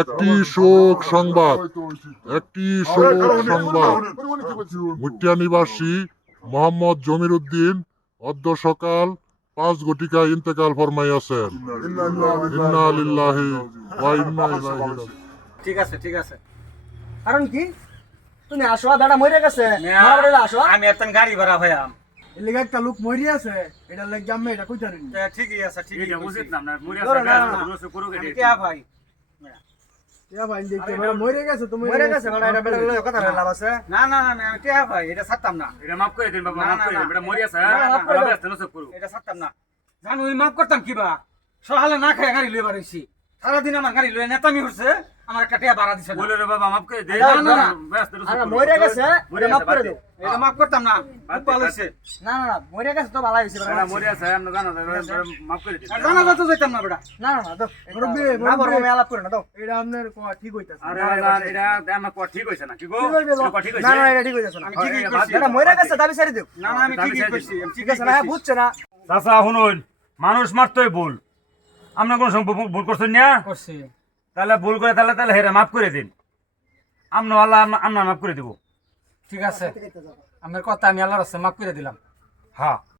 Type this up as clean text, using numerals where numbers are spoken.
একটি শোক সংবাদ মুটিয়া নিবাসী মোহাম্মদ জমির উদ্দিন অদ্য সকাল 5 ঘটিকায় ইন্তেকাল ফরমাইয়াছেন। ইন্না লিল্লাহি ওয়া ইন্না ইলাইহি রাজিউন। ঠিক আছে কারণ কি তুমি আসো দাদা মরে গেছে আসো আমি এতন গাড়ি ভাড়া ভাইয়াম এর লেগে একটা লোক মরি আছে এটা লেগে আমি এটা কই জানি ঠিকই আছে এটা উচিত না আপনার মুড়ি ধরো না, আছে না, রোজ করো কে কে ভাই ইয়া ভাই দেখতে বড় মরে গেছে তুমি মরে গেছে বড় এটা বেটা লয় কথা লাভ আছে না আমি কে ভাই এটা ছাড়তাম না এটা মাফ করে দিন বাবা না, মাফ না, করে দিন না। এটা মরি আছে না, মাফ করে দাও। ব্যস্ত নষ্ট করো এটা ছাড়তাম না জানো ওই মাফ করতাম কিবা সকালে না খায় গাড়ি লয়ে বাড়াইছি সারাদিন আমার গাড়ি লয়ে নেতামি হচ্ছে আমার একটা টিয়া ভাড়া দিছে না বলে রে বাবা মাফ করে দে না, ব্যস্ত নষ্ট আরে করো মরে গেছে এটা মাফ করে দাও এটা মাফ করতাম না খুব ভালো হইছে না মরে গেছে তো ভালো হইছে এটা মরি আছে আমরা জানো মাফ করে দিন আর জানা তো যাইতাম না বেটা না দাও মুরব্বি না বড় আমি আলাপ করে না দাও এটা আপনার ঠিক হইতাছে আরে বাজার এটা আমার কো ঠিক হইছে না কি গো এটা ঠিক হইছে না এটা ঠিক হইতাছে না আমি ঠিকই করছি এটা মরে গেছে দাবি ছাড়ি দাও না আমি ঠিকই করছি আমি ঠিক আছে না বুঝছে না চাচা শুনুন মানুষ মারতই ভুল আমরা কোন ভুল করছেন না করছি তাহলে ভুল করে তাহলে হেরে মাফ করে দিন আমরা আল্লাহ আমরা মাফ করে দেব ঠিক আছে আমার কথা আমি আল্লাহর রাস্তায় মাফ করে দিলাম হ্যাঁ